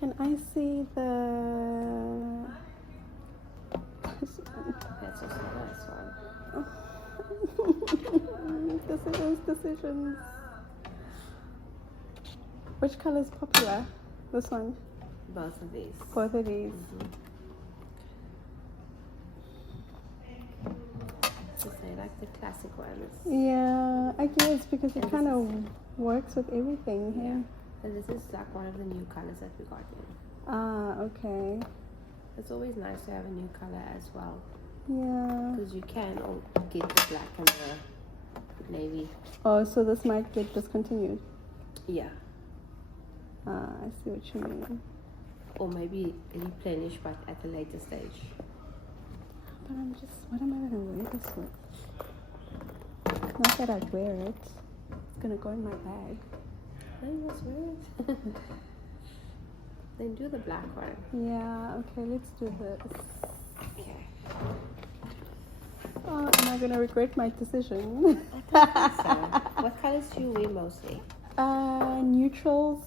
Can I see the... That's also a nice one. Decisions. Which color is popular? This one? Both of these. Both of these. So say like the classic ones. Yeah, I guess because it kind of works with everything here. Yeah. And this is like one of the new colors that we got in. Ah, okay. It's always nice to have a new color as well. Yeah. Because you can get the black and the navy. Oh, so this might get discontinued. Yeah. Ah, I see what you mean. Or maybe replenish, but at a later stage. But what am I going to wear this with? Not that I'd wear it. It's going to go in my bag. No, let's wear it. Then do the black one. Yeah, okay, let's do this. Okay. Oh, am I going to regret my decision? I don't think so. What colors do you wear mostly? Neutrals.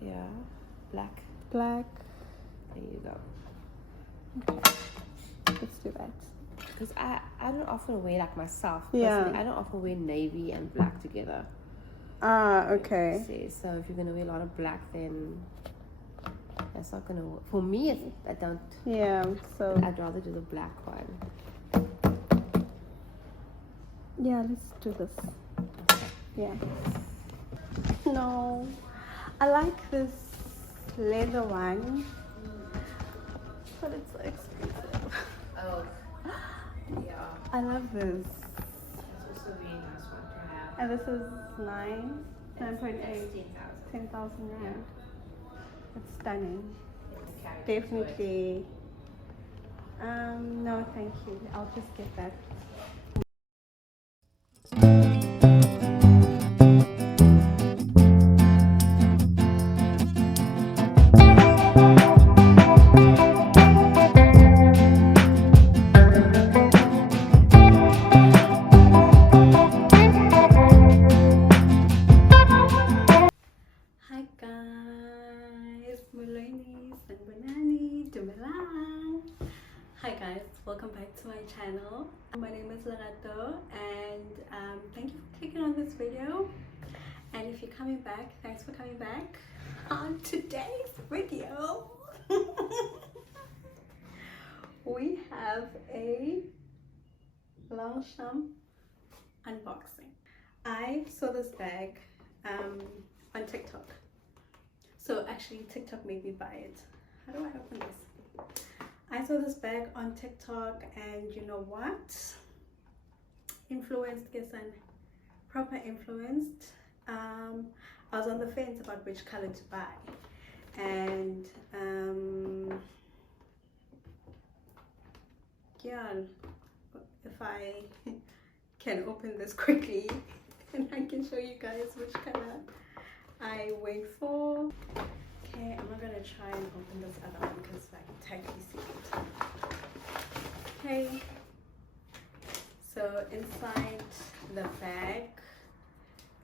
Yeah. Black. Black. There you go. Okay. Let's do that. Because I don't often wear like myself. Yeah. I don't often wear navy and black together. Ah, okay. So if you're gonna wear a lot of black, then that's not gonna work. For me, I don't. Yeah. So. I'd rather do the black one. Yeah, let's do this. Yeah. No, I like this leather one, but it's so expensive. Oh. Yeah. I love this. It's also a really nice one to have. And this is 9.8, 10,000 rand. It's stunning. Definitely. No, thank you. I'll just get that. Welcome back to my channel. My name is Lerato, and thank you for clicking on this video. And if you're coming back, thanks for coming back. On today's video we have a Longchamp unboxing. I saw this bag on TikTok. So actually TikTok made me buy it. How do I open this? I saw this bag on TikTok, and you know what? Influenced, yes, and proper influenced. I was on the fence about which color to buy, and yeah, if I can open this quickly and I can show you guys which color I went for. Okay, I'm not gonna try and open this other one because it's like tightly sealed. Okay, so inside the bag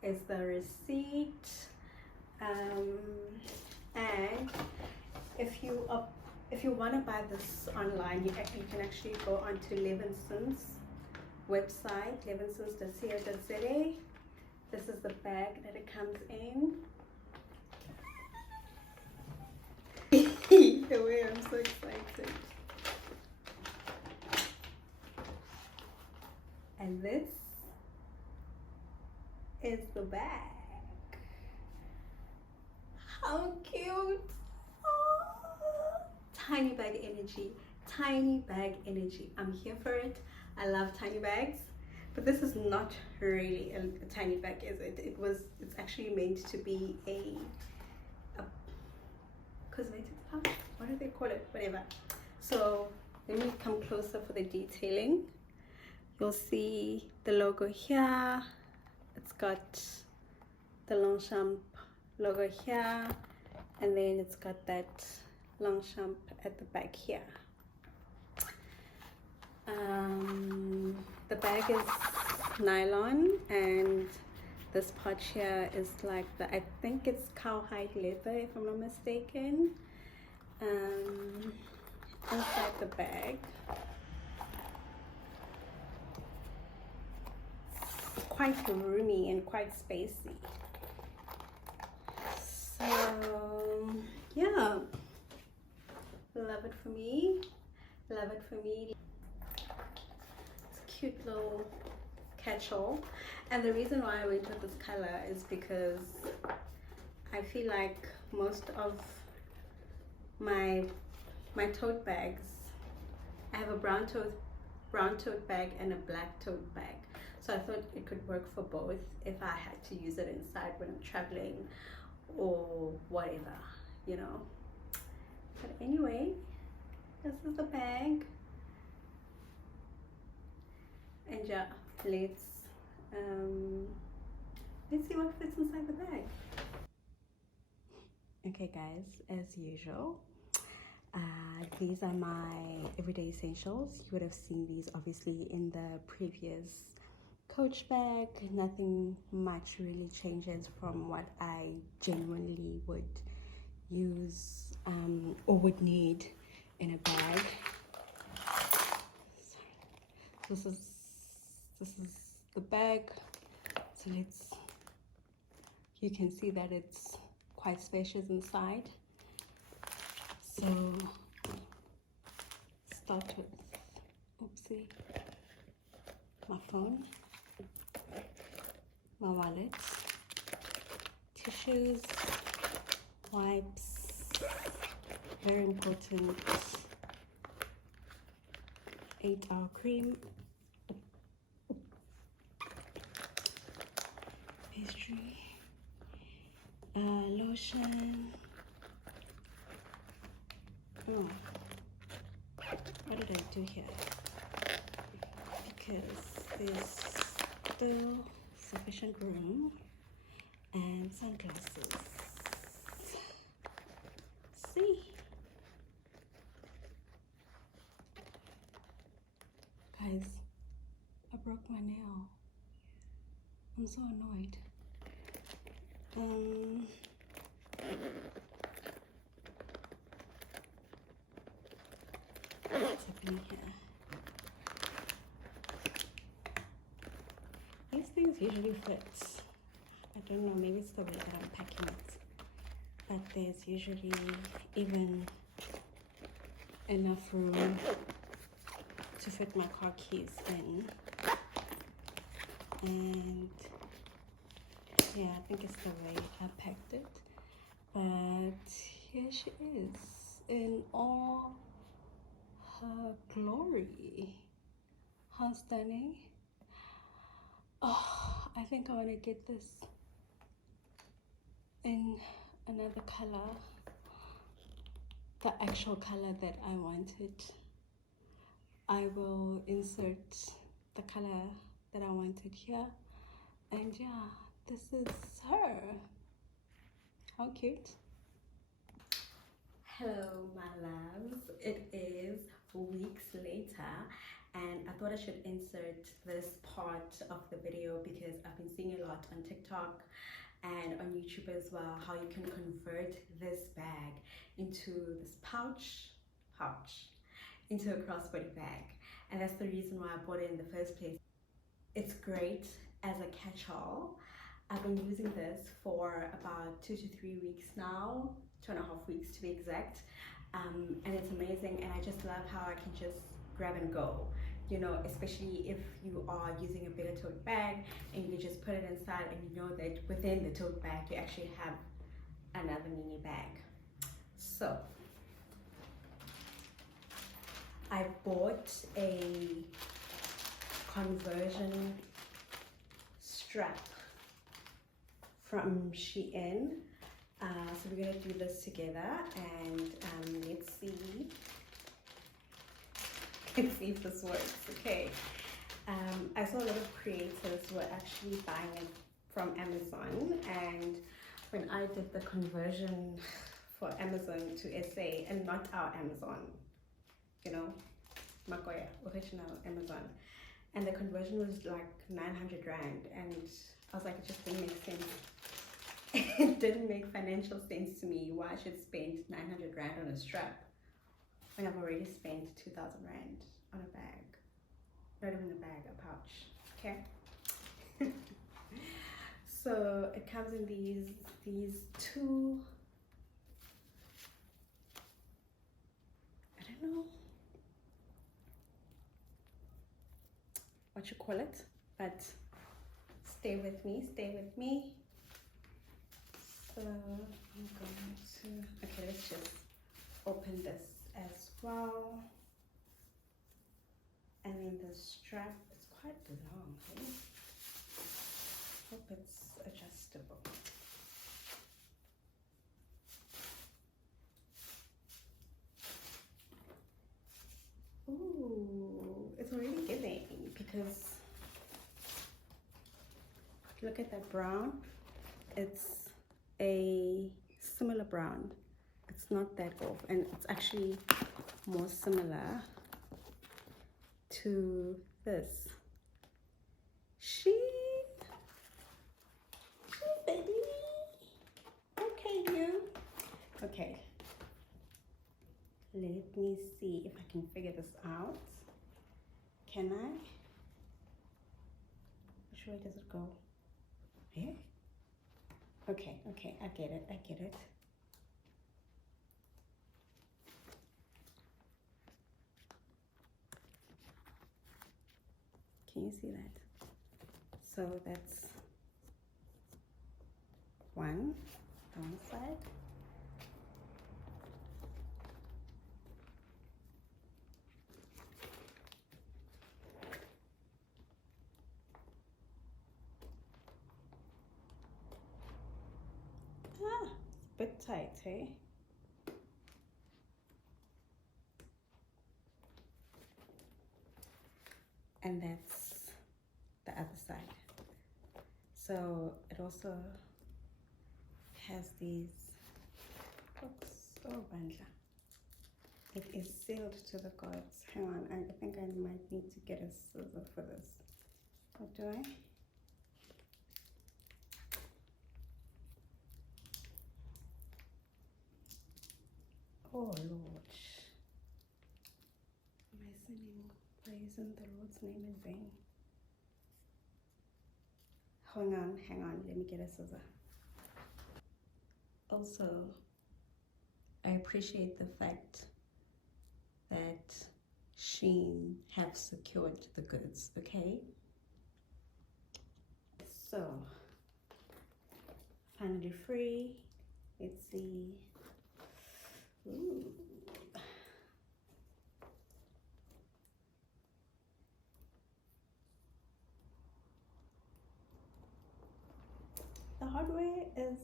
is the receipt, and if you want to buy this online, you can actually go onto Levinson's website, levinsons.co.za. This is the bag that it comes in. The way I'm so excited. And this is the bag. How cute! Oh, tiny bag energy. Tiny bag energy. I'm here for it. I love tiny bags. But this is not really a tiny bag, is it? It's actually meant to be a cosmetic pouch. What do they call it? Whatever. So let me come closer for the detailing. You'll see the logo here. It's got the Longchamp logo here, and then it's got that Longchamp at the back here. The bag is nylon, and this part here is like the, I think it's cowhide leather if I'm not mistaken. Inside the bag, quite roomy and quite spacey. So yeah, love it for me, love it for me. It's a cute little catch-all, and the reason why I went with this color is because I feel like most of my tote bags, I have a brown tote bag and a black tote bag, so I thought it could work for both if I had to use it inside when I'm traveling or whatever, you know. But anyway, this is the bag, and yeah, let's see what fits inside the bag. Okay guys, as usual, these are my everyday essentials. You would have seen these obviously in the previous coach bag. Nothing much really changes from what I genuinely would use or would need in a bag. This is the bag. So you can see that it's quite spacious inside. So start with, oopsie, my phone, my wallet, tissues, wipes, very important, 8-hour cream, pastry, lotion. Oh, what did I do here? Because there's still sufficient room, and sunglasses. See, guys, I broke my nail. I'm so annoyed. What's happening here? These things usually fit. I don't know, maybe it's the way that I'm packing it, but there's usually even enough room to fit my car keys in. And yeah, I think it's the way I packed it. But here she is in all her glory. How stunning. Oh, I think I want to get this in another color, the actual color that I wanted. I will insert the color that I wanted here, and yeah, this is her. How cute. Hello my loves, it is weeks later, and I thought I should insert this part of the video because I've been seeing a lot on TikTok and on YouTube as well, how you can convert this bag into this pouch into a crossbody bag. And that's the reason why I bought it in the first place. It's great as a catch-all. I've been using this for about 2 to 3 weeks now, 2.5 weeks to be exact, and it's amazing. And I just love how I can just grab and go, you know, especially if you are using a bigger tote bag and you just put it inside and you know that within the tote bag you actually have another mini bag. So I bought a conversion strap from SHEIN. So we're gonna do this together, and let's see if this works. Okay. I saw a lot of creators were actually buying it from Amazon, and when I did the conversion for Amazon to SA, and not our Amazon, you know, Makoya, original Amazon, and the conversion was like 900 Rand, and I was like, it just didn't make sense. It didn't make financial sense to me why I should spend 900 Rand on a strap when I've already spent 2,000 Rand on a bag. Not even a bag, a pouch. Okay. So it comes in these two, I don't know what you call it, but stay with me, stay with me. So I'm going to, okay, let's just open this as well. And then the strap is quite long, hey? Hope it's adjustable. Ooh, it's already giving, because look at that brown. It's a similar brown. It's not that off, and it's actually more similar to this. SHEIN, baby. Okay, you. Okay. Let me see if I can figure this out. Can I? Which way does it go? Yeah. Okay, okay, I get it, I get it. Can you see that? So that's one side. Ah, it's a bit tight, hey? And that's the other side. So it also has these hooks. Oh, bandla. It is sealed to the cords. Hang on, I think I might need to get a scissor for this. What do I? Oh Lord. Am I sinning? Praising the Lord's name in vain? Hang on, let me get a scissor. Also, I appreciate the fact that SHEIN have secured the goods, okay? So, finally free. Let's see. Ooh. The hardware is,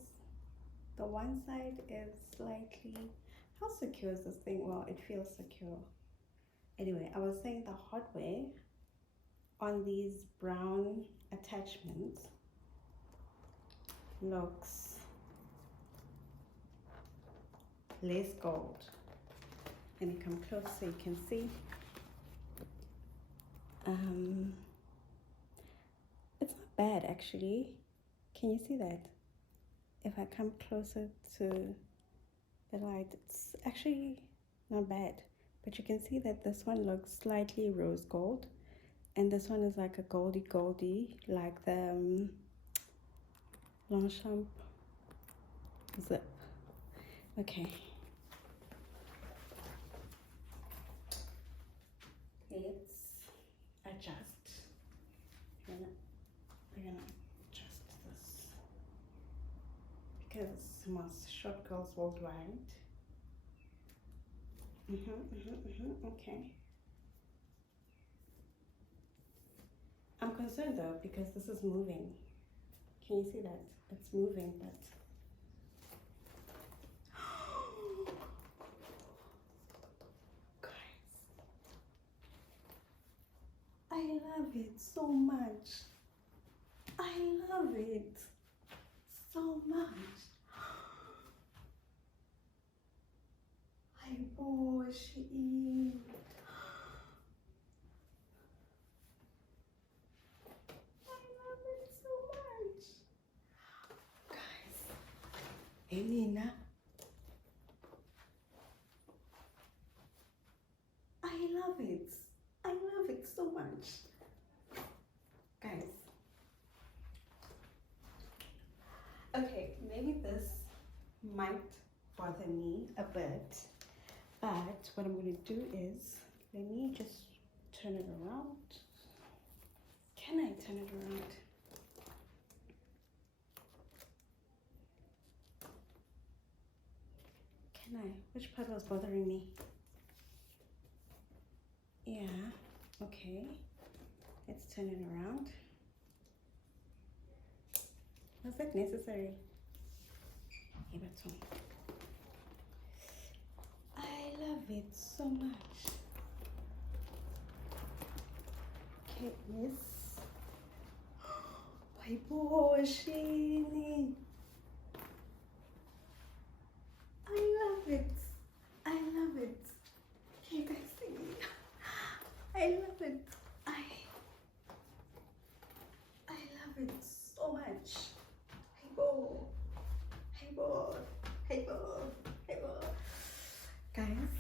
the one side is slightly, how secure is this thing? Well, it feels secure. Anyway, I was saying the hardware on these brown attachments looks less gold. Let me come close so you can see. It's not bad actually. Can you see that? If I come closer to the light, it's actually not bad. But you can see that this one looks slightly rose gold, and this one is like a goldy, like the Longchamp zip. Okay. Let's adjust. We're gonna adjust this because most short girls worldwide. Okay. I'm concerned though because this is moving. Can you see that? It's moving, but guys, I love it so much. I love it so much. Oh, SHEIN. I love it so much. Elena. I love it. I love it so much. Guys. Okay, maybe this might bother me a bit, but what I'm going to do is, let me just turn it around. Can I turn it around? Can I? Which part was bothering me? Yeah, okay. Let's turn it around. Was that necessary? Yeah, that's all. I love it so much. Okay, miss. My boy, I love it. I love it. Can you guys see? I love it. I love it so much. Hey bo. Hey bo. Hey bo. Hey bo. Guys.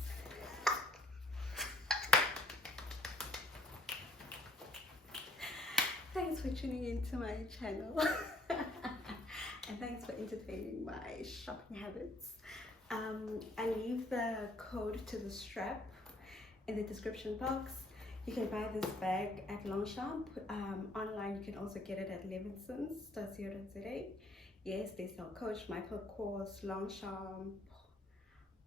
Thanks for tuning into my channel. And thanks for entertaining my shopping habits. I leave the code to the strap in the description box. You can buy this bag at Longchamp. Online, you can also get it at Levinsons.co.za. Yes, they sell Coach, Michael Kors, Longchamp,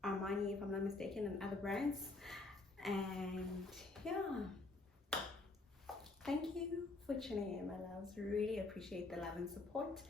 Armani, if I'm not mistaken, and other brands. And yeah, thank you for tuning in, my loves. Really appreciate the love and support.